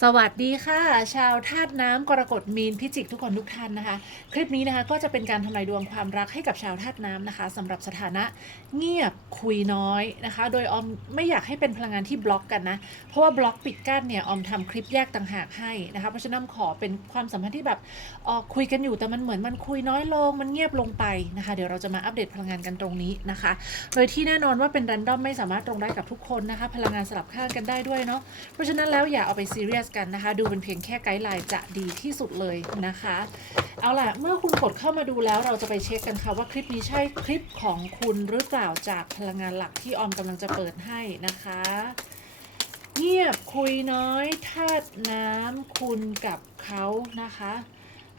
สวัสดีค่ะ ชาวธาตุน้ำกรกฎมีนพิจิกทุกคนทุกท่านนะคะ คลิปนี้นะคะก็จะเป็นการทำนายดวงความรักให้กับชาวธาตุน้ำนะคะสำหรับสถานะเงียบคุยน้อยนะคะ โดยออมไม่อยากให้เป็นพลังงานที่บล็อกกันนะ เพราะว่าบล็อกปิดกั้นเนี่ยออมทำคลิปแยกต่างหากให้นะคะ เพราะฉะนั้นขอเป็นความสัมพันธ์ที่แบบออคุยกันอยู่แต่มันเหมือนมันคุยน้อยลง มันเงียบลงไปนะคะ เดี๋ยวเราจะมาอัปเดตพลังงานกันตรงนี้นะคะ โดยที่แน่นอนว่าเป็นรันดอมไม่สามารถตรงได้กับทุกคนนะคะ พลังงานสลับข้างกันได้ด้วยเนาะเพราะฉะนั้นแล้วอย่าเอาไปซีเรียสกันนะคะ ดูเป็นเพียงแค่ไกด์ไลน์จะดีที่สุดเลยนะคะ เอาล่ะ เมื่อคุณกดเข้ามาดูแล้วเราจะไปเช็คกันค่ะว่าคลิปนี้ใช่คลิปของคุณหรือเปล่าจากพลังงานหลักที่ออมกำลังจะเปิดให้นะคะ เงียบคุยน้อยธาตุน้ำคุณกับเขานะคะ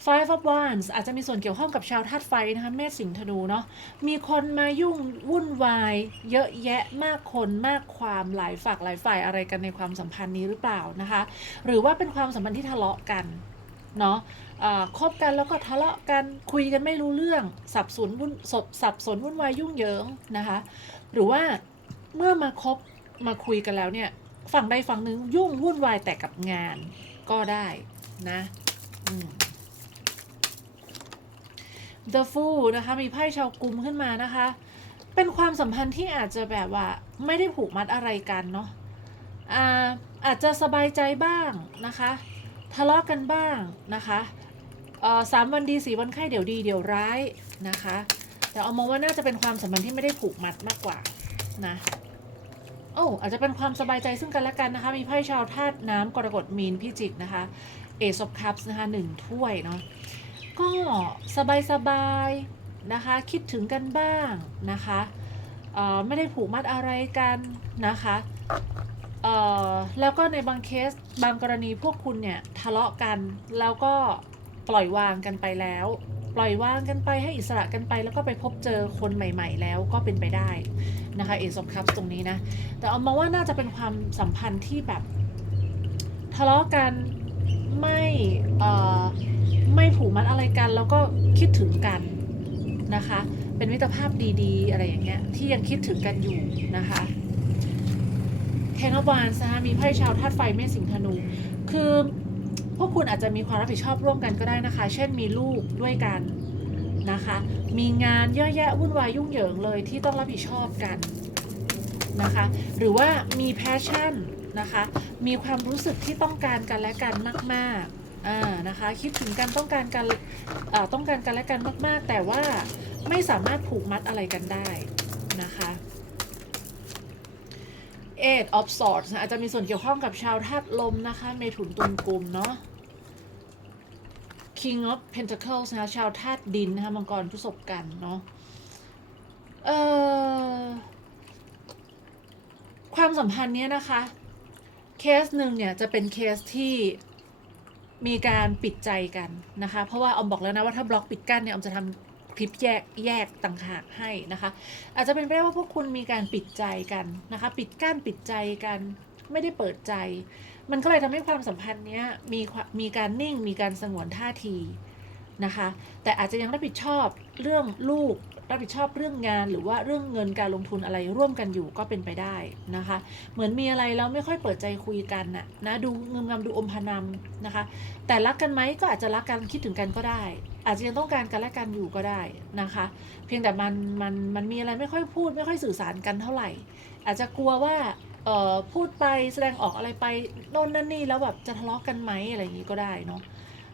Five of Wands อาจจะมีส่วนเกี่ยวข้องกับชาวธาตุไฟนะคะ เมษสิงห์ธนูเนาะ มีคนมายุ่งวุ่นวาย เยอะแยะมากคนมากความหลายฝักหลายฝ่ายอะไรกันในความสัมพันธ์นี้หรือเปล่านะคะ หรือว่าเป็นความสัมพันธ์ที่ทะเลาะกันเนาะคบกันแล้วก็ทะเลาะกันคุยกันไม่รู้เรื่องสับสนวุ่นสบสับสนวุ่นวายยุ่งเหยิงนะคะ หรือว่าเมื่อมาคบมาคุยกันแล้วเนี่ยฝั่งใดฝั่งหนึ่งยุ่งวุ่นวายแต่กับงานก็ได้นะ อืม The Fool นะคะ มีไพ่ชาวกุมขึ้นมานะคะ เป็นความสัมพันธ์ที่อาจจะแบบว่าไม่ได้ผูกมัดอะไรกันเนาะอาอาจจะสบายใจบ้างนะคะ ทะเลาะกันบ้างนะคะสามวันดีสี่วันไข้เดี๋ยวดีเดี๋ยวร้ายนะคะ แต่เอามองว่าน่าจะเป็นความสัมพันธ์ที่ไม่ได้ผูกมัดมากกว่านะโอ้อาจจะเป็นความสบายใจซึ่งกันและกันนะคะ มีไพ่ชาวธาตุน้ำกรกฎมีนพิจิกนะคะ เอซ of Cups นะคะหนึ่งถ้วยเนาะ ก็สบายสบายๆนะคะ คิดถึงกันบ้างนะคะไม่ได้ผูกมัดอะไรกันนะคะแล้วก็ในบางเคสบางกรณีพวกคุณเนี่ยทะเลาะกันแล้วก็ปล่อยวางกันไปแล้ว ปล่อยวางกันไปให้อิสระกันไป แล้วก็ไปพบเจอคนใหม่ ๆ แล้วก็เป็นไปได้นะคะเอซอฟคัพตรงนี้นะแต่เอามาว่าน่าจะเป็นความสัมพันธ์ที่แบบทะเลาะกันไม่ ไม่ผูกมัดอะไรกัน แล้วก็คิดถึงกันนะคะ เป็นมิตรภาพดีๆ อะไรอย่างเงี้ยที่ยังคิดถึงกันอยู่นะคะเทนบานนะคะมีไพ่ชาวธาตุไฟเมษสิงธนู คือพวกคุณอาจจะมีความรับผิดชอบร่วมกันก็ได้นะคะ เช่นมีลูกด้วยกันนะคะ มีงานเยอะแยะวุ่นวายยุ่งเหยิงเลยที่ต้องรับผิดชอบกันนะคะ หรือว่ามีแพชชั่นนะคะ มีความรู้สึกที่ต้องการกันและกันมาก ๆ อ่านะคะคิดถึงกันต้องการกันต้องการกันและกันมาก ๆ แต่ว่าไม่สามารถผูกมัดอะไรกันได้นะคะ Eight of Swords นะอาจจะมีส่วนเกี่ยวข้องกับชาวธาตุลมนะคะเมถุนตุลกุมเนาะ King of Pentacles นะคะชาวธาตุดินนะคะมังกรผู้ศพกันเนาะเอ่อความสัมพันธ์เนี้ยนะคะ เคสหนึ่งเนี่ยจะเป็นเคสที่ มีการปิดใจกันนะคะ เพราะว่าออมบอกแล้วนะว่าถ้าบล็อกปิดกั้นเนี่ยออมจะทำคลิปแยกแยกต่างหากให้นะคะ อาจจะเป็นไปได้ว่าพวกคุณมีการปิดใจกันนะคะ ปิดกั้นปิดใจกันไม่ได้เปิดใจ มันก็เลยทำให้ความสัมพันธ์เนี้ยมีมีการนิ่งมีการสงวนท่าทีนะคะ แต่อาจจะยังรับผิดชอบเรื่องลูก รับผิดชอบเรื่องงานหรือว่าเรื่องเงินการลงทุนอะไรร่วมกันอยู่ก็เป็นไปได้นะคะ เหมือนมีอะไรแล้วไม่ค่อยเปิดใจคุยกันน่ะนะดูเงมงำดูอมพนำนะคะ แต่รักกันไหมก็อาจจะรักกันคิดถึงกันก็ได้ อาจจะยังต้องการกันและกันอยู่ก็ได้นะคะ เพียงแต่มันมันมันมีอะไรไม่ค่อยพูด ไม่ค่อยสื่อสารกันเท่าไหร่ อาจจะกลัวว่าเอ่อพูดไปแสดงออกอะไรไปโน่นนั่นนี่แล้วแบบจะทะเลาะกันไหมอะไรอย่างนี้ก็ได้เนาะ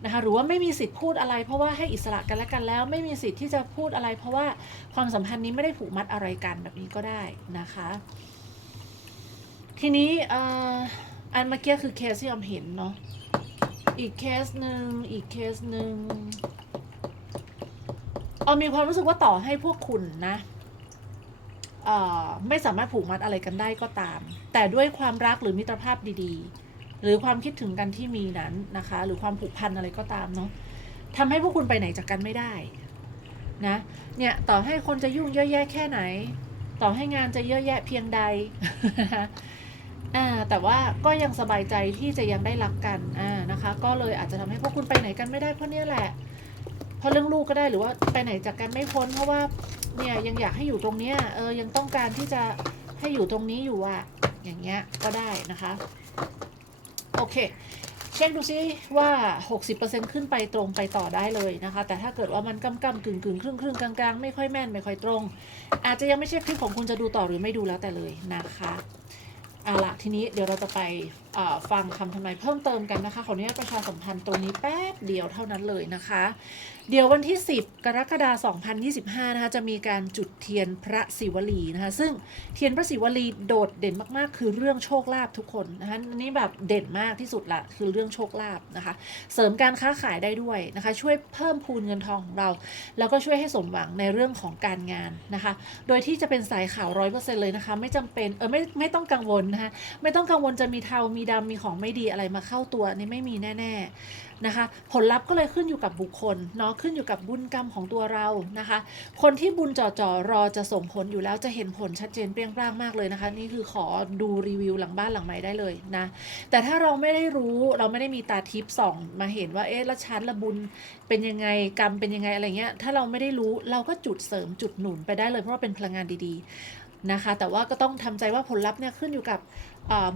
นะคะหรือว่าไม่มีสิทธิ์พูดอะไร เพราะว่าให้อิสระกันและกันแล้ว ไม่มีสิทธิ์ที่จะพูดอะไร เพราะว่าความสัมพันธ์นี้ไม่ได้ผูกมัดอะไรกันแบบนี้ก็ได้นะคะ ทีนี้อันเมื่อกี้คือเคสที่ออมเห็นเนาะอีกเคสหนึ่งอีกเคสหนึ่งออมมีความรู้สึกว่าต่อให้พวกคุณนะไม่สามารถผูกมัดอะไรกันได้ก็ตาม แต่ด้วยความรักหรือมิตรภาพดีๆ หรือความคิดถึงกันที่มีนั้นนะคะ หรือความผูกพันอะไรก็ตามเนาะทำให้พวกคุณไปไหนจากกันไม่ได้นะเนี่ยต่อให้คนจะยุ่งเยอะแยะแค่ไหน ต่อให้งานจะเยอะแยะเพียงใดนะคะอ่าแต่ว่าก็ยังสบายใจที่จะยังได้รักกันอ่านะคะ ก็เลยอาจจะทำให้พวกคุณไปไหนกันไม่ได้เพราะเนี่ยแหละเพราะเรื่องลูกก็ได้หรือว่าไปไหนจากกันไม่พ้น เพราะว่าเนี่ยยังอยากให้อยู่ตรงเนี้ยเออยังต้องการที่จะให้อยู่ตรงนี้อยู่อะอย่างเงี้ยก็ได้นะคะ โอเค เช็คดูซิว่า 60%ขึ้นไปตรงไปต่อได้เลยนะคะ แต่ถ้าเกิดว่ามันกำกำกึ่งกึ่งครึ่งครึ่งกลางกลางไม่ค่อยแม่นไม่ค่อยตรง อาจจะยังไม่ใช่คลิปของคุณจะดูต่อหรือไม่ดูแล้วแต่เลยนะคะเอาละทีนี้เดี๋ยวเราจะไปฟังคำทำนายเพิ่มเติมกันนะคะ ขออนุญาตประชาสัมพันธ์ตรงนี้แป๊บเดียวเท่านั้นเลยนะคะ เดี๋ยววันที่ 10 กรกฎาคม2025 นะคะ จะมีการจุดเทียนพระศิวลีนะคะ ซึ่งเทียนพระศิวลีโดดเด่นมากๆ คือเรื่องโชคลาภทุกคนนะคะอันนี้แบบเด่นมากที่สุดละคือเรื่องโชคลาภนะคะ เสริมการค้าขายได้ด้วยนะคะ ช่วยเพิ่มพูนเงินทองของเรา แล้วก็ช่วยให้สมหวังในเรื่องของการงานนะคะ โดยที่จะเป็นสายข่าวร้อยเปอร์เซ็นต์เลยนะคะ ไม่จำเป็นเออไม่ไม่ต้องกังวลนะคะไม่ต้องกังวลจะมีเทามีีดำมีของไม่ดีอะไรมาเข้าตัวนี่ไม่มีแน่ๆนะคะ ผลลัพธ์ก็เลยขึ้นอยู่กับบุคคลเนาะขึ้นอยู่กับบุญกรรมของตัวเรานะคะ คนที่บุญจ่อๆรอจะส่งผลอยู่แล้วจะเห็นผลชัดเจนเปรี้ยงปร้างมากเลยนะคะ นี่คือขอดูรีวิวหลังบ้านหลังไม้ได้เลยนะแต่ถ้าเราไม่ได้รู้เราไม่ได้มีตาทิพย์ส่องมาเห็นว่าเอ๊ะล้วชั้นละบุญเป็นยังไงกรรมเป็นยังไงอะไรเงี้ยถ้าเราไม่ได้รู้เราก็จุดเสริมจุดหนุนไปได้เลยเพราะว่าเป็นพลังงานดีๆ นะคะ แต่ว่าก็ต้องทำใจว่าผลลัพธ์เนี่ยขึ้นอยู่กับ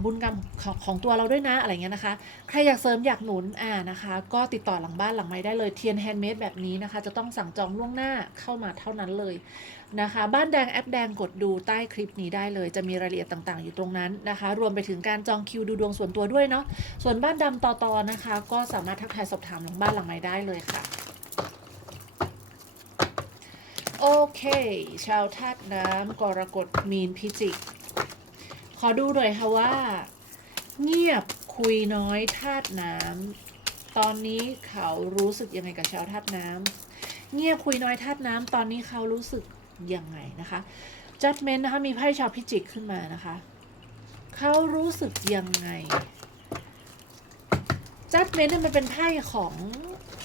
บุญกรรมของของตัวเราด้วยนะอะไรเงี้ยนะคะ ใครอยากเสริมอยากหนุนอ่านะคะ ก็ติดต่อหลังบ้านหลังไม้ได้เลยเทียนแฮนด์เมดแบบนี้นะคะ จะต้องสั่งจองล่วงหน้าเข้ามาเท่านั้นเลยนะคะ บ้านแดงแอปแดงกดดูใต้คลิปนี้ได้เลย จะมีรายละเอียดต่างๆ อยู่ตรงนั้นนะคะ รวมไปถึงการจองคิวดูดวงส่วนตัวด้วยเนาะส่วนบ้านดำต่อๆนะคะ ก็สามารถทักทายสอบถามหลังบ้านหลังไม้ได้เลยค่ะ โอเค ชาวธาตุน้ำกรกฎมีนพิจิก ขอดูหน่อยค่ะว่า เงียบคุยน้อยธาตุน้ำตอนนี้เขารู้สึกยังไงกับชาวธาตุน้ำเงียบคุยน้อยธาตุน้ำตอนนี้เขารู้สึกยังไงนะคะ judgment นะคะมีไพ่ชาวพิจิกขึ้นมานะคะเขารู้สึกยังไง judgment เนี่ยมันเป็นไพ่ของ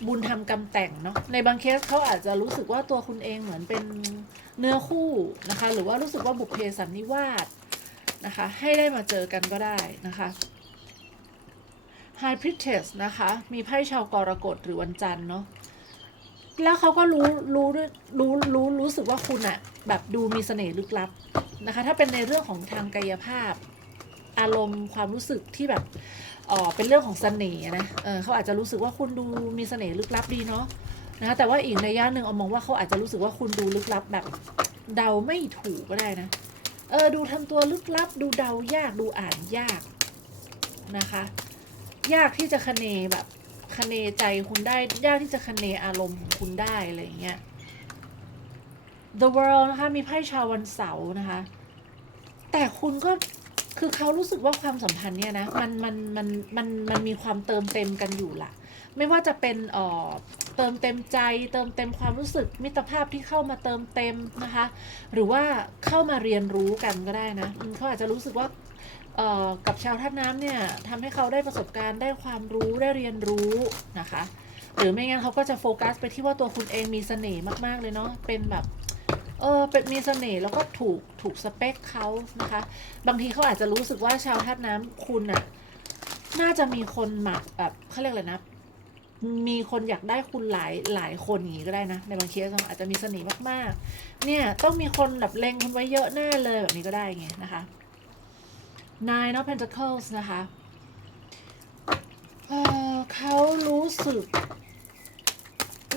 บุญธรรมกรรมแต่งเนาะในบางเคสเขาอาจจะรู้สึกว่าตัวคุณเองเหมือนเป็นเนื้อคู่นะคะ หรือว่ารู้สึกว่าบุพเพสันนิวาสนะคะ ให้ได้มาเจอกันก็ได้นะคะ High Priestess นะคะ มีไพ่ชาวกรกฎหรือวันจันทร์เนาะแล้วเขาก็รู้รู้รู้รู้รู้สึกว่าคุณอะแบบดูมีเสน่ห์ลึกลับนะคะ ถ้าเป็นในเรื่องของทางกายภาพ อารมณ์ความรู้สึกที่แบบ ออเป็นเรื่องของเสน่ห์นะเออเขาอาจจะรู้สึกว่าคุณดูมีเสน่ห์ลึกลับดีเนาะนะคะแต่ว่าอีกในย่านหนึ่งเอามองว่าเขาอาจจะรู้สึกว่าคุณดูลึกลับแบบเดาไม่ถูกก็ได้นะ เออดูทำตัวลึกลับ ดูเดายากดูอ่านยากนะคะ ยากที่จะคเนแบบคเนใจคุณได้ยากที่จะคเนอารมณ์ของคุณได้อะไรอย่างเงี้ย The World นะคะมีไพ่ชาววันเสาร์นะคะ แต่คุณก็ คือเขารู้สึกว่าความสัมพันธ์เนี่ยนะมันมันมันมันมันมีความเติมเต็มกันอยู่ละไม่ว่าจะเป็นเอ่อเติมเต็มใจ เติมเต็มความรู้สึกมิตรภาพที่เข้ามาเติมเต็มนะคะ หรือว่าเข้ามาเรียนรู้กันก็ได้นะอืมเขาอาจจะรู้สึกว่าเอ่อกับชาวท่าตุน้ำเนี่ยทำให้เขาได้ประสบการณ์ได้ความรู้ได้เรียนรู้นะคะ หรือไม่งั้นเขาก็จะโฟกัสไปที่ว่าตัวคุณเองมีเสน่ห์มากๆเลยเนาะเป็นแบบ เออเป็นมีเสน่ห์แล้วก็ถูกถูกสเปคเขานะคะ บางทีเขาอาจจะรู้สึกว่าชาวท่าตุน้ำคุณอะน่าจะมีคนหมักแบบเขาเรียกอะไรนะ มีคนอยากได้คุณหลายหลายคนอย่างนี้ก็ได้นะ ในบางเคสอาจจะมีเสน่ห์มากๆ เนี่ยต้องมีคนแบบเล็งคุณไว้เยอะแน่เลยแบบนี้ก็ได้ไงนะคะ Nine of Pentacles นะคะเเขารู้สึก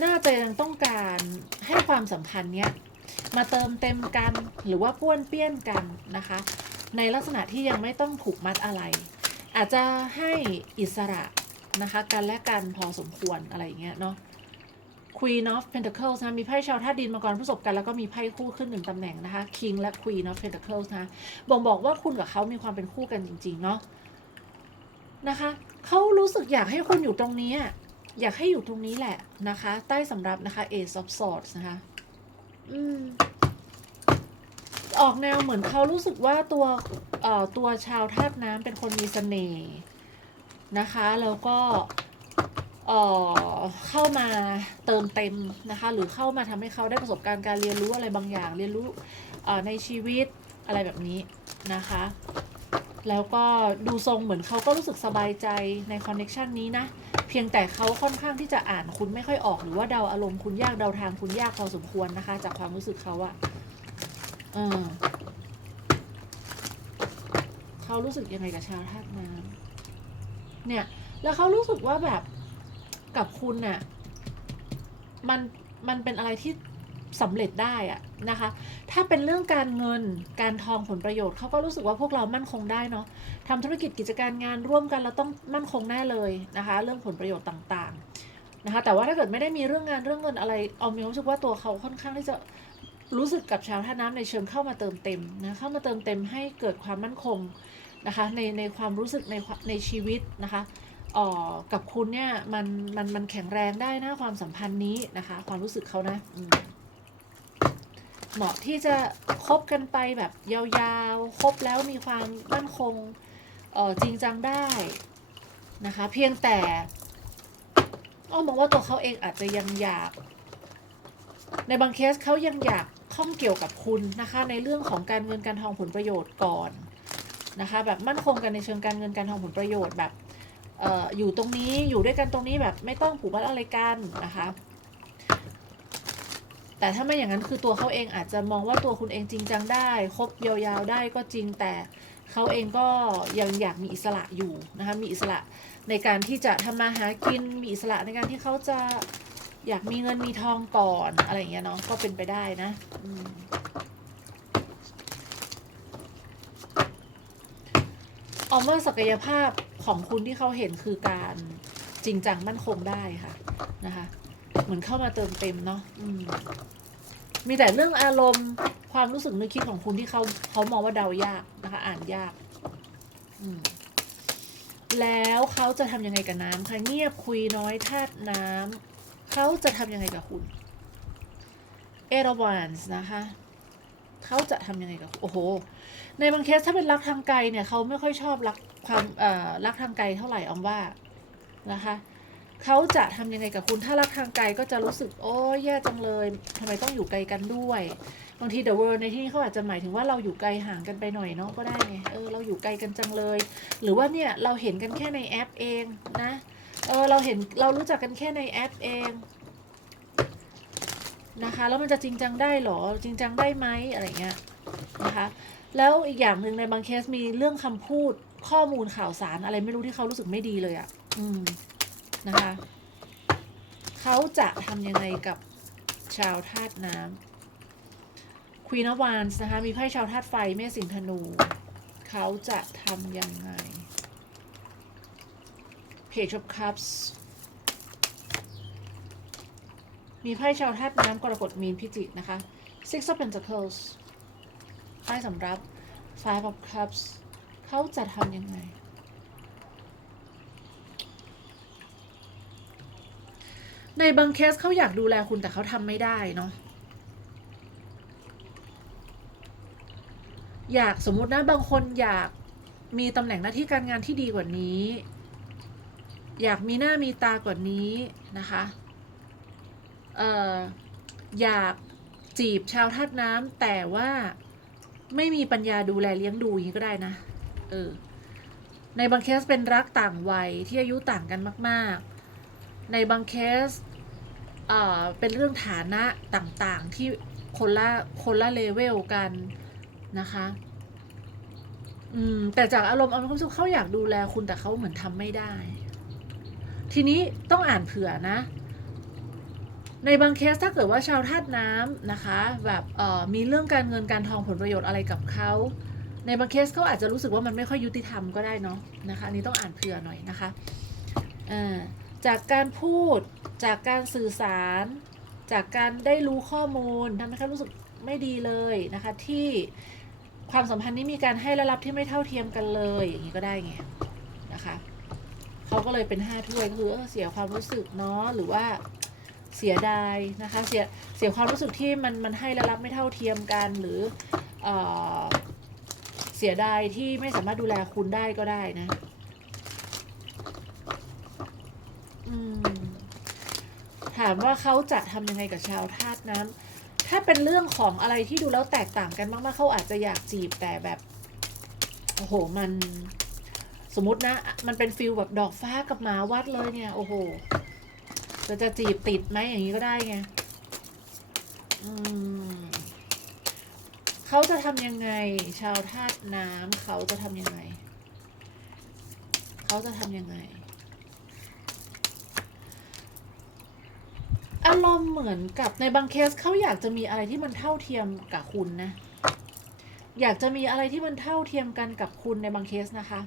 น่าจะยังต้องการให้ความสัมพันธ์เนี้ย มาเติมเต็มกันหรือว่าป้วนเปี้ยนกันนะคะ ในลักษณะที่ยังไม่ต้องผูกมัดอะไร อาจจะให้อิสระนะคะกันและกันพอสมควรอะไรอย่างเงี้ยเนาะ Queen of Pentacles นะมีไพ่ชาวธาตุดินมาก่อนประสบกันแล้วก็มีไพ่คู่ขึ้นหนึ่งตำแหน่งนะคะ King และ Queen of Pentacles นะบ่งบอกว่าคุณกับเขามีความเป็นคู่กันจริงๆเนาะนะคะเขารู้สึกอยากให้คุณอยู่ตรงนี้อะอยากให้อยู่ตรงนี้แหละนะคะ ใต้สำรับนะคะ Ace of Swords นะคะ อืมออกแนวเหมือนเขารู้สึกว่าตัวเอ่อตัวชาวธาตุน้ำเป็นคนมีเสน่ห์นะคะแล้วก็เอ่อเข้ามาเติมเต็มนะคะ หรือเข้ามาทำให้เขาได้ประสบการณ์การเรียนรู้อะไรบางอย่าง เรียนรู้เอ่อในชีวิตอะไรแบบนี้นะคะ แล้วก็ดูทรงเหมือนเขาก็รู้สึกสบายใจในคอนเน็ชันนี้นะ เพียงแต่เขาค่อนข้างที่จะอ่านคุณไม่ค่อยออกหรือว่าเดาอารมณ์คุณยากเดาทางคุณยากพอสมควรนะคะ จากความรู้สึกเขาอะเออเขารู้สึกยังไงกับชาวธาตุน้ำเนี่ย แล้วเขารู้สึกว่าแบบกับคุณน่ะ มันมันเป็นอะไรที่ สำเร็จได้อะนะคะ ถ้าเป็นเรื่องการเงินการทองผลประโยชน์เขาก็รู้สึกว่าพวกเรามั่นคงได้เนาะทำธุรกิจกิจการงานร่วมกันเราต้องมั่นคงแน่เลยนะคะ เรื่องผลประโยชน์ต่างๆนะคะ แต่ว่าถ้าเกิดไม่ได้มีเรื่องงานเรื่องเงินอะไรออมมีความรู้สึกว่าตัวเขาค่อนข้างที่จะรู้สึกกับชาวท่าน้ำในเชิงเข้ามาเติมเต็มนะเข้ามาเติมเต็มให้เกิดความมั่นคงนะคะในในความรู้สึกในในชีวิตนะคะออกับคุณเนี่ยมันมันมันแข็งแรงได้นะความสัมพันธ์นี้นะคะ ความรู้สึกเขานะอื เหมาะที่จะคบกันไปแบบยาวๆ คบแล้วมีความมั่นคงออจริงจังได้นะคะ เพียงแต่อ้อมองว่าตัวเขาเองอาจจะยังอยาก ในบางเคสเขายังอยากข้องเกี่ยวกับคุณนะคะ ในเรื่องของการเงินการทองผลประโยชน์ก่อนนะคะ แบบมั่นคงกันในเชิงการเงินการทองผลประโยชน์แบบอออยู่ตรงนี้อยู่ด้วยกันตรงนี้แบบไม่ต้องผูกมัดอะไรกันนะคะ แต่ถ้าไม่อย่างนั้นคือตัวเขาเองอาจจะมองว่าตัวคุณเองจริงจังได้ คบยาวๆได้ก็จริงแต่เขาเองก็ยังอยากมีอิสระอยู่นะคะมีอิสระในการที่จะทำมาหากินมีอิสระในการที่เขาจะอยากมีเงินมีทองก่อนอะไรอย่างเงี้ยเนาะก็เป็นไปได้นะออมว่าศักยภาพของคุณที่เขาเห็นคือการจริงจังมั่นคงได้ค่ะนะคะ เหมือนเข้ามาเติมเต็มเนาะมีแต่เรื่องอารมณ์ความรู้สึกนึกคิดของคุณที่เขาเขามองว่าเดายากนะคะ อ่านยากแล้วเขาจะทำยังไงกับน้ำคะเงียบคุยน้อยธาตุน้ำเขาจะทำยังไงกับคุณเอราวันส์นะคะเขาจะทำยังไงกับโอ้โห ในบางเคสถ้าเป็นรักทางไกลเนี่ยเขาไม่ค่อยชอบรักความเอ่อรักทางไกลเท่าไหร่ออมว่านะคะ เขาจะทำยังไงกับคุณถ้ารักทางไกลก็จะรู้สึกโอ้ยแย่จังเลยทำไมต้องอยู่ไกลกันด้วยบางที the world ในที่นี้เขาอาจจะหมายถึงว่าเราอยู่ไกลห่างกันไปหน่อยเนาะก็ได้ไงเออเราอยู่ไกลกันจังเลย หรือว่าเนี่ยเราเห็นกันแค่ในแอปเองนะเออเราเห็นเรารู้จักกันแค่ในแอปเองนะคะแล้วมันจะจริงจังได้หรอจริงจังได้ไหมอะไรเงี้ยนะคะแล้วอีกอย่างหนึ่งในบางเคสมีเรื่องคำพูดข้อมูลข่าวสารอะไรไม่รู้ที่เขารู้สึกไม่ดีเลยอะ่ะ อืม นะคะ เขาจะทำยังไงกับชาวธาตุน้ำควีนอวานส์นะคะ มีไพ่ชาวธาตุไฟเมษสิงธนู เขาจะทำยังไง Page of Cups มีไพ่ชาวธาตุน้ำกรกฎมีนพิจิกนะคะ Six of Pentacles ไพ่สำรับ Five of Cups เขาจะทำยังไง ในบางเคสเขาอยากดูแลคุณแต่เขาทำไม่ได้เนาะอยากสมมุตินะบางคนอยากมีตำแหน่งหน้าที่การงานที่ดีกว่านี้ อยากมีหน้ามีตากว่านี้นะคะเอ่ออยากจีบชาวธาตุน้ำแต่ว่าไม่มีปัญญาดูแลเลี้ยงดูอย่างนี้ก็ได้นะเออในบางเคสเป็นรักต่างวัยที่อายุต่างกันมาก ๆ ในบางเคสเอ่อเป็นเรื่องฐานะต่างๆที่คนละคนละเลเวลกันนะคะอืมแต่จากอารมณ์อารมณ์ความสึกเขาอยากดูแลคุณแต่เขาเหมือนทำไม่ได้ ทีนี้ต้องอ่านเผื่อนะ ในบางเคสถ้าเกิดว่าชาวธาตุน้ำนะคะ แบบเอ่อมีเรื่องการเงินการทองผลประโยชน์อะไรกับเขาในบางเคสเขาอาจจะรู้สึกว่ามันไม่ค่อยยุติธรรมก็ได้เนาะนะคะอันนี้ต้องอ่านเผื่อหน่อยนะคะอ่า จากการพูด จากการสื่อสาร จากการได้รู้ข้อมูลทำให้เขารู้สึกไม่ดีเลยนะคะที่ความสัมพันธ์นี้มีการให้และรับที่ไม่เท่าเทียมกันเลย อย่างนี้ก็ได้ไงนะคะเขาก็เลยเป็นห้าถ้วยก็คือเออเสียความรู้สึกเนาะหรือว่าเสียดายนะคะเสียเสียความรู้สึกที่มันมันให้และรับไม่เท่าเทียมกันหรือเออเสียดายที่ไม่สามารถดูแลคุณได้ก็ได้นะ อืม ถามว่าเขาจะทำยังไงกับชาวธาตุน้ำถ้าเป็นเรื่องของอะไรที่ดูแล้วแตกต่างกันมากๆเขาอาจจะอยากจีบแต่แบบโอ้โหมันสมมตินะ มันเป็นฟิลแบบดอกฟ้ากับหมาวัดเลยเนี่ย โอ้โห จะจะจีบติดไหมอย่างนี้ก็ได้ไงเขาจะทำยังไง ชาวธาตุน้ำเขาจะทำยังไง เขาจะทำยังไง อารมณ์เหมือนกับในบางเคสเขาอยากจะมีอะไรที่มันเท่าเทียมกับคุณนะ อยากจะมีอะไรที่มันเท่าเทียมกันกับคุณในบางเคสนะคะ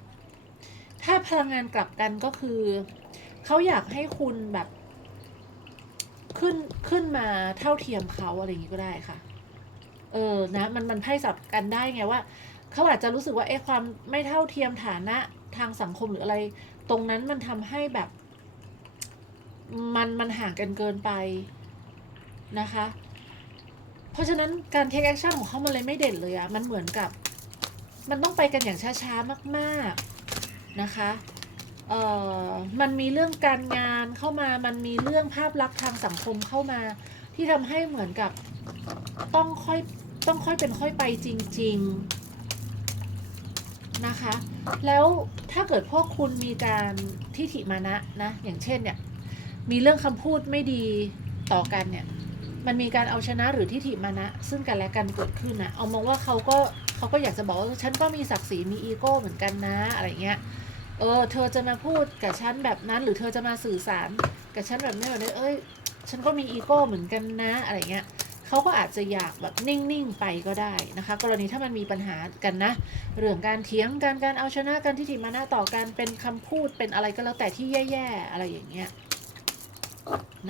ถ้าพลังงานกลับกันก็คือเขาอยากให้คุณแบบขึ้นขึ้นมาเท่าเทียมเขาอะไรอย่างนี้ก็ได้ค่ะ เออนะ มันมันไพ่สับกันได้ไงว่าเขาอาจจะรู้สึกว่าเอ๊ะความไม่เท่าเทียมฐานะทางสังคมหรืออะไร ตรงนั้นมันทำให้แบบ มันมันห่างกันเกินไปนะคะ เพราะฉะนั้นการเทคแอคชั่นของเขามันเลยไม่เด่นเลยอะมันเหมือนกับ มันต้องไปกันอย่างช้าๆมากๆนะคะเอ่อมันมีเรื่องการงานเข้ามา มันมีเรื่องภาพลักษณ์ทางสังคมเข้ามา ที่ทำให้เหมือนกับต้องค่อยต้องค่อยเป็นค่อยไปจริง ๆนะคะ แล้วถ้าเกิดพวกคุณมีการทิฐิมานะนะ อย่างเช่นเนี่ย มีเรื่องคำพูดไม่ดีต่อกันเนี่ย มันมีการเอาชนะหรือทิฐิมานะ ซึ่งกันและกันเกิดขึ้นนะเอามองว่าเขาก็เขาก็อยากจะบอกว่าฉันก็มีศักดิ์ศรีมีอีโก้เหมือนกันนะอะไรเงี้ยเออเธอจะมาพูดกับฉันแบบนั้น หรือเธอจะมาสื่อสารกับฉันแบบนี้แบบนี้เอ้ยฉันก็มีอีโก้เหมือนกันนะอะไรเงี้ยเขาก็อาจจะอยากแบบนิ่ง ๆ ไปก็ได้นะคะ กรณีถ้ามันมีปัญหากันนะ เรื่องการเถียงกันการเอาชนะกันที่ถิมานะต่อกันเป็นคำพูดเป็นอะไรก็แล้วแต่ที่แย่ ๆ อะไรอย่างเงี้ย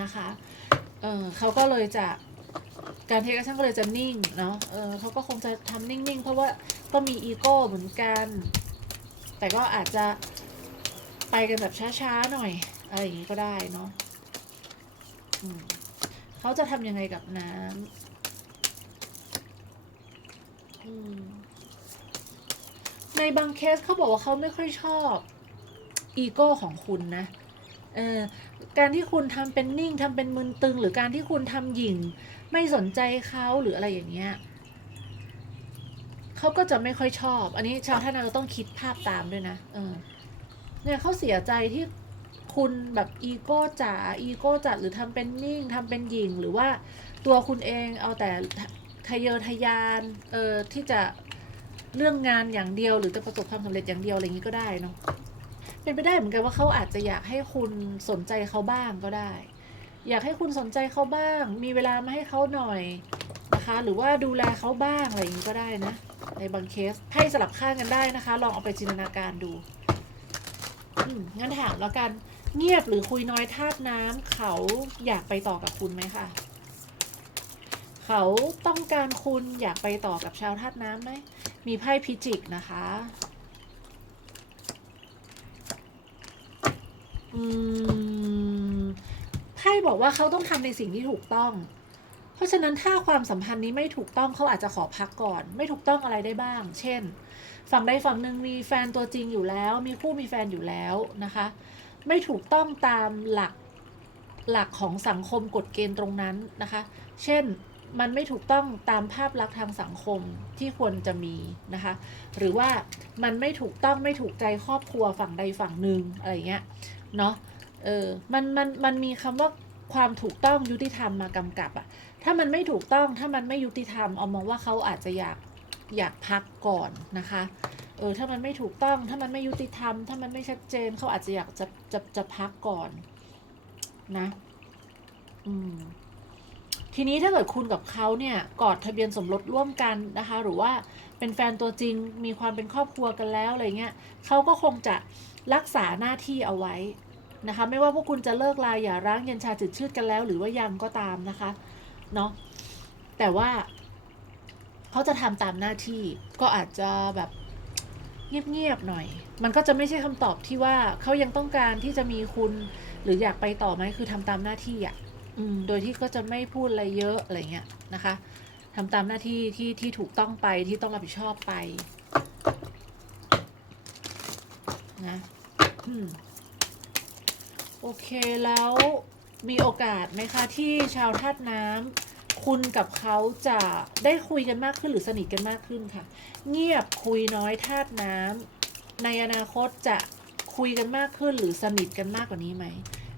นะคะเออเขาก็เลยจะการเทคแอคชั่นก็เลยจะนิ่งเนาะเออเขาก็คงจะทำนิ่งๆ เพราะว่าก็มีอีโก้เหมือนกัน แต่ก็อาจจะไปกันแบบช้าๆหน่อยอะไรอย่างงี้ก็ได้เนาะเขาจะทำยังไงกับน้ำในบางเคสเขาบอกว่าเขาไม่ค่อยชอบอีโก้ของคุณนะ เออการที่คุณทำเป็นนิ่งทำเป็นมึนตึง หรือการที่คุณทำหยิ่ง ไม่สนใจเขาหรืออะไรอย่างเงี้ยเขาก็จะไม่ค่อยชอบ อันนี้ชาวท่านเราต้องคิดภาพตามด้วยนะเออเนี่ยเขาเสียใจที่คุณแบบอีโก้จ๋าอีโก้จัดหรือทำเป็นนิ่งทำเป็นหยิ่งหรือว่าตัวคุณเองเอาแต่ทะเยอทะยานเออที่จะเรื่องงานอย่างเดียวหรือจะประสบความสำเร็จอย่างเดียวอะไรอย่างนี้ก็ได้เนาะ เป็นไปได้เหมือนกันว่าเขาอาจจะอยากให้คุณสนใจเขาบ้างก็ได้ อยากให้คุณสนใจเขาบ้าง มีเวลามาให้เขาหน่อยนะคะ หรือว่าดูแลเขาบ้างอะไรอย่างนี้ก็ได้นะ ในบางเคสให้สลับข้างกันได้นะคะ ลองเอาไปจินตนาการดูอืมงั้นถามแล้วกัน เงียบหรือคุยน้อยธาตุน้ำเขาอยากไปต่อกับคุณไหมคะเขาต้องการคุณอยากไปต่อกับชาวธาตุน้ำไหมมีไพ่พิจิกนะคะ อืม ไพ่บอกว่าเขาต้องทำในสิ่งที่ถูกต้อง เพราะฉะนั้นถ้าความสัมพันธ์นี้ไม่ถูกต้องเขาอาจจะขอพักก่อน ไม่ถูกต้องอะไรได้บ้าง เช่น ฝั่งใดฝั่งหนึ่งมีแฟนตัวจริงอยู่แล้ว มีคู่มีแฟนอยู่แล้วนะคะ ไม่ถูกต้องตามหลักหลักของสังคมกฎเกณฑ์ตรงนั้นนะคะ เช่นมันไม่ถูกต้องตามภาพลักษณ์ทางสังคมที่ควรจะมีนะคะ หรือว่ามันไม่ถูกต้องไม่ถูกใจครอบครัวฝั่งใดฝั่งหนึ่งอะไรเงี้ย เนาะเออมันมันมันมีคำว่าความถูกต้องยุติธรรมมากำกับอะถ้ามันไม่ถูกต้องถ้ามันไม่ยุติธรรมเอามองว่าเขาอาจจะอยากอยากพักก่อนนะคะเออถ้ามันไม่ถูกต้องถ้ามันไม่ยุติธรรม ถ้ามันไม่ชัดเจนเขาอาจจะอยากจะจะจะพักก่อนนะอืมทีนี้ถ้าเกิดคุณกับเขาเนี่ยกอดทะเบียนสมรสร่วมกันนะคะ หรือว่าเป็นแฟนตัวจริงมีความเป็นครอบครัวกันแล้วอะไรเงี้ยเขาก็คงจะรักษาหน้าที่เอาไว้ นะคะ ไม่ว่าพวกคุณจะเลิกลาอย่าร้างเย็นชาจืดชืดกันแล้ว หรือว่ายังก็ตามนะคะเนาะแต่ว่าเขาจะทำตามหน้าที่ก็อาจจะแบบเงียบๆหน่อย มันก็จะไม่ใช่คำตอบที่ว่าเขายังต้องการที่จะมีคุณหรืออยากไปต่อไหมคือทำตามหน้าที่อะอืมโดยที่ก็จะไม่พูดอะไรเยอะอะไรเงี้ยนะคะทำตามหน้าที่ที่ที่ถูกต้องไปที่ต้องรับผิดชอบไปนะอืม โอเคแล้วมีโอกาสไหมคะที่ชาวธาตุน้ำคุณกับเขาจะได้คุยกันมากขึ้นหรือสนิทกันมากขึ้นค่ะ เงียบคุยน้อยธาตุน้ำในอนาคตจะคุยกันมากขึ้นหรือสนิทกันมากกว่านี้ไหม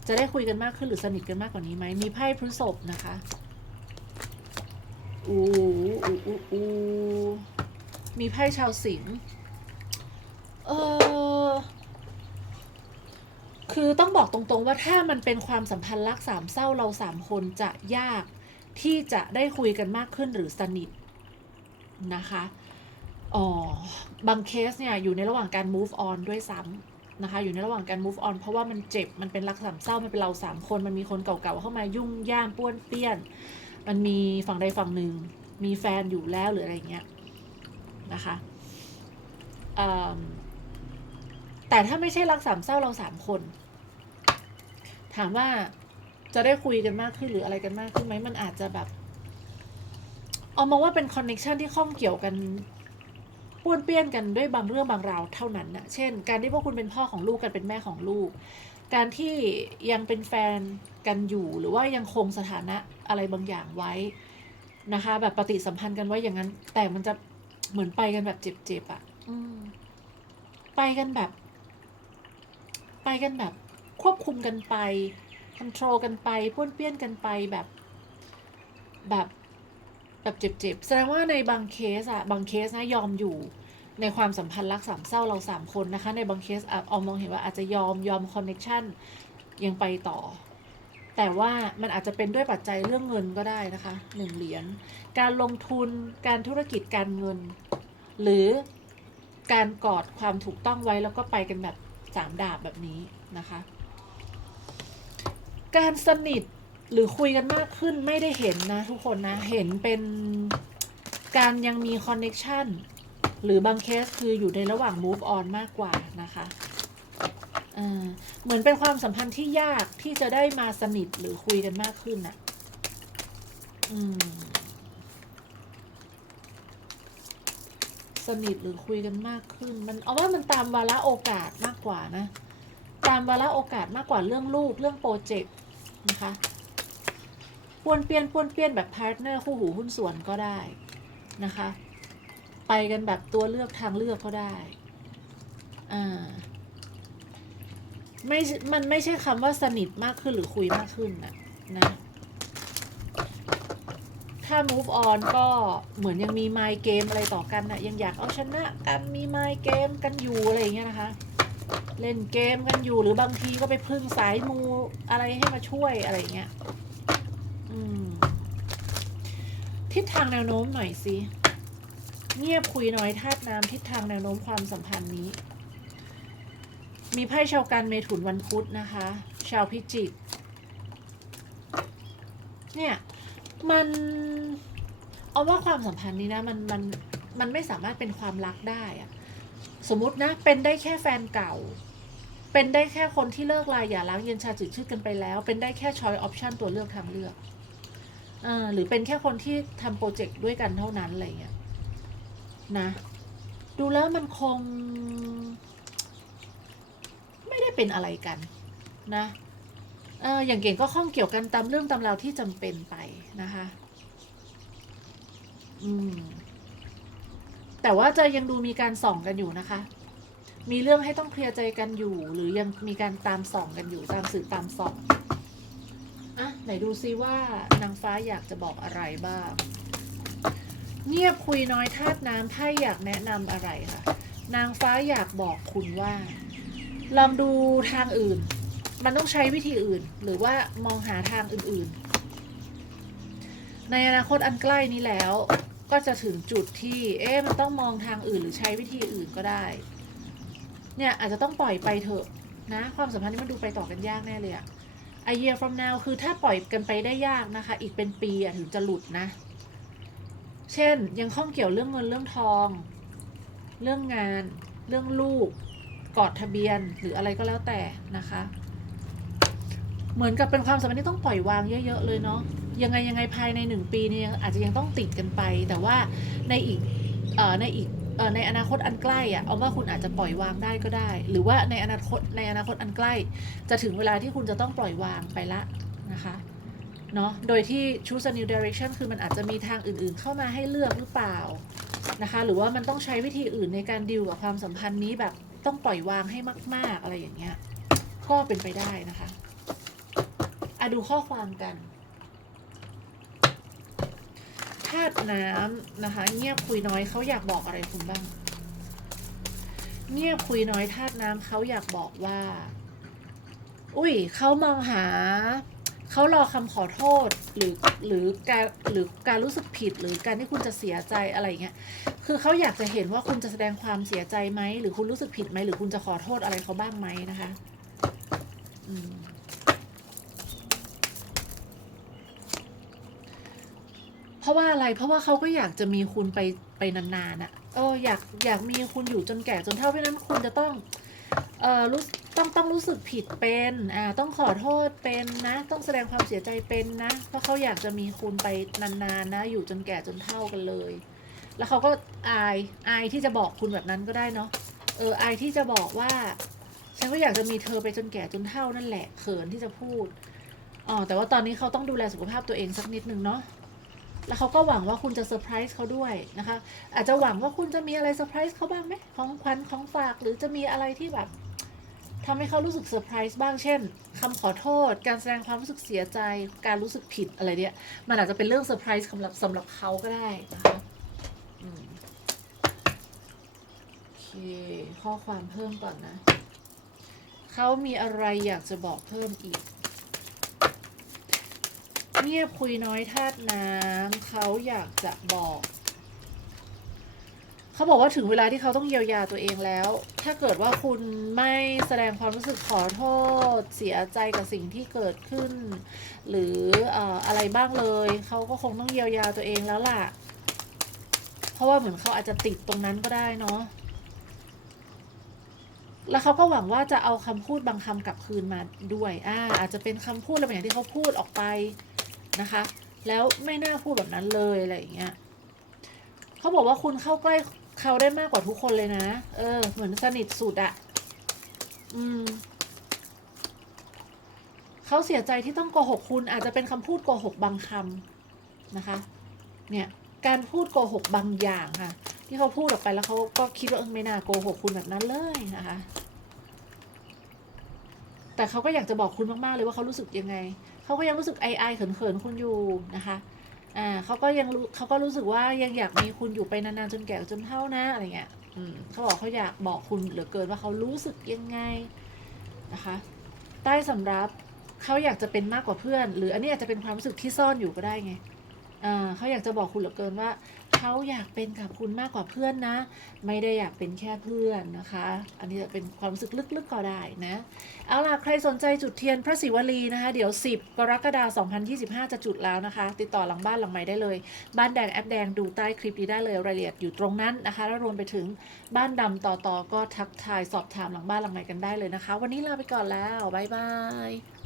จะได้คุยกันมากขึ้นหรือสนิทกันมากกว่านี้ไหมมีไพ่พฤษภนะคะอู้อู้อู้อู้มีไพ่ชาวสิงห์เออ คือต้องบอกตรงๆว่าถ้ามันเป็นความสัมพันธ์รักสามเศร้าเราสามคนจะยากที่จะได้คุยกันมากขึ้นหรือสนิทนะคะอ๋อบางเคสเนี่ยอยู่ในระหว่างการ move on ด้วยซ้ำนะคะ อยู่ในระหว่างการ move on เพราะว่ามันเจ็บ มันเป็นรักสามเศร้า มันเป็นเราสามคน มันมีคนเก่าๆเข้ามายุ่งย่ามป้วนเปี้ยน มันมีฝั่งใดฝั่งหนึ่ง มีแฟนอยู่แล้วหรืออะไรเงี้ยนะคะอืม แต่ถ้าไม่ใช่รักสามเศร้าเราสามคน ถามว่าจะได้คุยกันมากขึ้นหรืออะไรกันมากขึ้นไหมมันอาจจะแบบเอามองว่าเป็นคอนเน็ชันที่ข้องเกี่ยวกันป้วนเปี้ยนกันด้วยบางเรื่องบางราวเท่านั้นนะเช่น การที่พวกคุณเป็นพ่อของลูกกันเป็นแม่ของลูก การที่ยังเป็นแฟนกันอยู่หรือว่ายังคงสถานะอะไรบางอย่างไว้นะคะ แบบปฏิสัมพันธ์กันไว้อย่างนั้น แต่มันจะเหมือนไปกันแบบเจ็บๆอะ่ะอืมไปกันแบบ ไปกันแบบควบคุมกันไปคอนโทรลกันไปป้วนเปี้ยนกันไปแบบแบบแบบเจ็บๆแสดงว่าในบางเคสอะบางเคสนะยอมอยู่ในความสัมพันธ์รักสามเศร้าเราสามคนนะคะ ในบางเคสอะออมมองเห็นว่าอาจจะยอมยอมคอนเน็ชันยังไปต่อ แต่ว่ามันอาจจะเป็นด้วยปัจจัยเรื่องเงินก็ได้นะคะหนึ่งเหรียญการลงทุนการธุรกิจการเงิน หรือการกอดความถูกต้องไว้แล้วก็ไปกันแบบ สามดาบแบบนี้นะคะ การสนิทหรือคุยกันมากขึ้นไม่ได้เห็นนะทุกคนนะ เห็นเป็นการยังมีคอนเน็ชันหรือบางเคสคืออยู่ในระหว่าง move on มากกว่านะคะเหมือนเป็นความสัมพันธ์ที่ยากที่จะได้มาสนิทหรือคุยกันมากขึ้นน่ะ อืม สนิทหรือคุยกันมากขึ้น มันเอาว่ามันตามวาระโอกาสมากกว่านะ ตามวาระโอกาสมากกว่าเรื่องลูกเรื่องโปรเจกต์นะคะป้วนเปี้ยนป้วนเปี้ยนแบบพาร์ทเนอร์คู่หูหุ้นส่วนก็ได้นะคะ ไปกันแบบตัวเลือกทางเลือกก็ได้อ่าไม่ มันไม่ใช่คำว่าสนิทมากขึ้นหรือคุยมากขึ้นนะนะ ถ้า move on ก็เหมือนยังมี my game อะไรต่อกันนะยังอยากเอาชนะกันมี my game กันอยู่อะไรอย่างเงี้ยนะคะ เล่นเกมกันอยู่หรือบางทีก็ไปพึ่งสายมูอะไรให้มาช่วยอะไรอย่างเงี้ยทิศทางแนวโน้มหน่อยสิเงียบคุยน้อยธาตุน้ำทิศทางแนวโน้มความสัมพันธ์นี้ มีไพ่ชาวกันเมถุนวันพุธนะคะ ชาวพิจิก เนี่ย มันเอาว่าความสัมพันธ์นี้นะมันมันมันไม่สามารถเป็นความรักได้อะสมมตินะ เป็นได้แค่แฟนเก่า เป็นได้แค่คนที่เลิกลาอย่าล้างเย็นชาจืดชืดกันไปแล้ว เป็นได้แค่ช้อยออปชันตัวเลือกทางเลือกอ่าหรือเป็นแค่คนที่ทำโปรเจกต์ด้วยกันเท่านั้นอะไรเงี้ยนะ ดูแล้วมันคง ไม่ได้เป็นอะไรกันนะ เอออย่างเก่งก็ข้องเกี่ยวกันตามเรื่องตามราวที่จำเป็นไปนะคะ อืม แต่ว่าจะยังดูมีการส่องกันอยู่นะคะ มีเรื่องให้ต้องเคลียร์ใจกันอยู่ หรือยังมีการตามส่องกันอยู่ตามสื่อตามส่องอะไหนดูซิว่านางฟ้าอยากจะบอกอะไรบ้าง เงียบคุยน้อยธาตุน้ำไพ่อยากแนะนำอะไรคะนางฟ้าอยากบอกคุณว่าลองดูทางอื่น มันต้องใช้วิธีอื่น หรือว่ามองหาทางอื่นๆ ในอนาคตอันใกล้นี้แล้ว ก็จะถึงจุดที่เอ๊ะมันต้องมองทางอื่นหรือใช้วิธีอื่นก็ได้ เนี่ยอาจจะต้องปล่อยไปเถอะนะความสัมพันธ์นี้มันดูไปต่อกันยากแน่เลยอะ a year from now คือถ้าปล่อยกันไปได้ยากนะคะ อีกเป็นปีอะถึงจะหลุดนะ เช่นยังข้องเกี่ยวเรื่องเงินเรื่องทอง เรื่องงาน เรื่องลูก กอดทะเบียนหรืออะไรก็แล้วแต่นะคะ เหมือนกับเป็นความสัมพันธ์ที่ต้องปล่อยวางเยอะๆเลยเนาะยังไงยังไงภายในหนึ่งปีเนี่ยอาจจะยังต้องติดกันไป แต่ว่าในอีกอในอีกอในอนาคตอันใกล้อะเอาว่าคุณอาจจะปล่อยวางได้ก็ได้ หรือว่าในอนาคตในอนาคตอันใกล้ จะถึงเวลาที่คุณจะต้องปล่อยวางไปละนะคะเนาะโดยที่ choose a new direction คือมันอาจจะมีทางอื่นๆ เข้ามาให้เลือกหรือเปล่านะคะหรือว่ามันต้องใช้วิธีอื่นในการดิวกับความสัมพันธ์นี้แบบต้องปล่อยวางให้มาก ๆ อะไรอย่างเงี้ยก็เป็นไปได้นะคะะดูข้อความกันธาตุน้ำนะคะ เงียบคุยน้อยเขาอยากบอกอะไรคุณบ้าง เงียบคุยน้อยธาตุน้ำเขาอยากบอกว่า อุ้ยเขามองหาเขารอคำขอโทษหรือหรือการหรือการรู้สึกผิดหรือการที่คุณจะเสียใจอะไรอย่างเงี้ย คือเขาอยากจะเห็นว่าคุณจะแสดงความเสียใจไหมหรือคุณรู้สึกผิดไหมหรือคุณจะขอโทษอะไรเขาบ้างไหมนะคะ อืมเพ ราะว่าอะไรเพราะว่าเขาก็อยากจะมีคุณไปไปนานๆอะเอออยากอยากมีคุณอยู่จนแก่จนเฒ่าเพราะนั้นคุณจะต้องเอ่อรู้ต้องต้องรู้สึกผิดเป็นอ่าต้องขอโทษเป็นนะ ต้องแสดงความเสียใจเป็นนะ เพราะเขาอยากจะมีคุณไปนานๆนะ อยู่จนแก่จนเฒ่ากันเลย แล้วเขาก็อายอายที่จะบอกคุณแบบนั้นก็ได้เนาะเอออายที่จะบอกว่า ฉันก็อยากจะมีเธอไปจนแก่จนเฒ่านั่นแหละเขินที่จะพูดอ๋อแต่ว่าตอนนี้เขาต้องดูแลสุขภาพตัวเองสักนิดนึงเนาะ แล้วเขาก็หวังว่าคุณจะเซอร์ไพรส์เขาด้วยนะคะ อาจจะหวังว่าคุณจะมีอะไรเซอร์ไพรส์เขาบ้างไหมของขวัญของฝากหรือจะมีอะไรที่แบบทำให้เขารู้สึกเซอร์ไพรส์บ้าง เช่นคำขอโทษ การแสดงความรู้สึกเสียใจ การรู้สึกผิดอะไรเนี่ย มันอาจจะเป็นเรื่องเซอร์ไพรส์สำหรับสำหรับเขาก็ได้นะคะโอเค ข้อความเพิ่มก่อนนะ เขามีอะไรอยากจะบอกเพิ่มอีก เงียบคุยน้อยธาตุน้ำเขาอยากจะบอก เขาบอกว่าถึงเวลาที่เขาต้องเยียวยาตัวเองแล้ว ถ้าเกิดว่าคุณไม่แสดงความรู้สึกขอโทษ เสียใจกับสิ่งที่เกิดขึ้น หรือออะไรบ้างเลย เขาก็คงต้องเยียวยาตัวเองแล้วล่ะ เพราะว่าเหมือนเขาอาจจะติดตรงนั้นก็ได้เนาะแล้วเขาก็หวังว่าจะเอาคำพูดบางคำกลับคืนมาด้วย อ่า อาจจะเป็นคำพูดอะไรบางอย่างที่เขาพูดออกไป นะคะ แล้วไม่น่าพูดแบบนั้นเลยอะไรอย่างเงี้ยเขาบอกว่าคุณเข้าใกล้เขาได้มากกว่าทุกคนเลยนะ เออ เหมือนสนิทสุดอะอืมเขาเสียใจที่ต้องโกหกคุณอาจจะเป็นคำพูดโกหกบางคำนะคะ เนี่ยการพูดโกหกบางอย่างค่ะ ที่เขาพูดออกไปแล้วเขาก็คิดว่าเออไม่น่าโกหกคุณแบบนั้นเลยนะคะ แต่เขาก็อยากจะบอกคุณมากๆเลยว่าเขารู้สึกยังไง เขาก็ยังรู้สึกไอไอเขินๆคุณอยู่นะคะ อ่าเขาก็ยังรู้เขาก็รู้สึกว่ายังอยากมีคุณอยู่ไปนานๆจนแก่จนเฒ่านะอะไรเงี้ย อืมเขาบอกเขาอยากบอกคุณเหลือเกินว่าเขารู้สึกยังไงนะคะ ใต้สำรับเขาอยากจะเป็นมากกว่าเพื่อน หรืออันนี้อาจจะเป็นความรู้สึกที่ซ่อนอยู่ก็ได้ไง อ่าเขาอยากจะบอกคุณเหลือเกินว่า เขาอยากเป็นกับคุณมากกว่าเพื่อนนะ ไม่ได้อยากเป็นแค่เพื่อนนะคะ อันนี้จะเป็นความรู้สึกลึกๆก็ได้นะ เอาล่ะ ใครสนใจจุดเทียนพระศิวลีนะคะ เดี๋ยว 10 กรกฎาคม2025 จะจุดแล้วนะคะ ติดต่อหลังบ้านหลังใหม่ได้เลย บ้านแดงแอปแดงดูใต้คลิปนี้ได้เลยรายละเอียดอยู่ตรงนั้นนะคะ แล้วรวมไปถึงบ้านดำต่อๆก็ทักทายสอบถามหลังบ้านหลังใหม่กันได้เลยนะคะ วันนี้ลาไปก่อนแล้วบ๊ายบาย